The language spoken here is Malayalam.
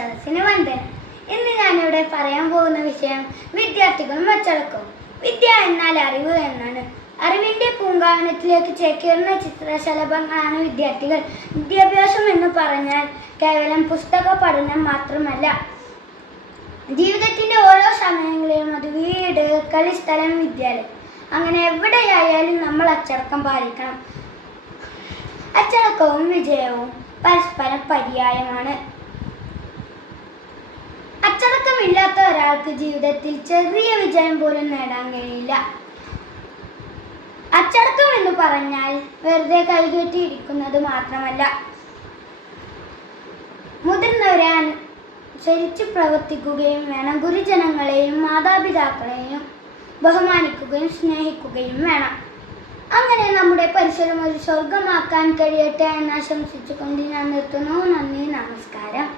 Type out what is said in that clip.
സദസ്സിന് വന്ദനം. ഇന്ന് ഞാനിവിടെ പറയാൻ പോകുന്ന വിഷയം വിദ്യാർത്ഥികളും അച്ചടക്കവും. വിദ്യ എന്നാൽ അറിവ് എന്നാണ്. അറിവിന്റെ പൂങ്കാവനത്തിലേക്ക് ചേക്കേറുന്ന ചിത്രശലഭങ്ങളാണ് വിദ്യാർത്ഥികൾ. വിദ്യാഭ്യാസം എന്ന് പറഞ്ഞാൽ കേവലം പുസ്തക പഠനം മാത്രമല്ല. ജീവിതത്തിന്റെ ഓരോ സമയങ്ങളിലും അത് വീട്, കളിസ്ഥലം, വിദ്യാലയം, അങ്ങനെ എവിടെയായാലും നമ്മൾ അച്ചടക്കം പാലിക്കണം. അച്ചടക്കവും വിജയവും പരസ്പരം പര്യായമാണ്. അച്ചടക്കമില്ലാത്ത ഒരാൾക്ക് ജീവിതത്തിൽ ചെറിയ വിജയം പോലും നേടാൻ കഴിയില്ല. അച്ചടക്കം എന്ന് പറഞ്ഞാൽ വെറുതെ കൈകെട്ടിയിരിക്കുന്നത് മാത്രമല്ല. മുതിർന്നവരെ അനുസരിച്ച് പ്രവർത്തിക്കുകയും വേണം. ഗുരുജനങ്ങളെയും മാതാപിതാക്കളെയും ബഹുമാനിക്കുകയും സ്നേഹിക്കുകയും വേണം. അങ്ങനെ നമ്മുടെ പരിസരം ഒരു സ്വർഗമാക്കാൻ കഴിയട്ടെ എന്ന് ആശംസിച്ചുകൊണ്ട് ഞാൻ നിർത്തുന്നു. നന്ദി, നമസ്കാരം.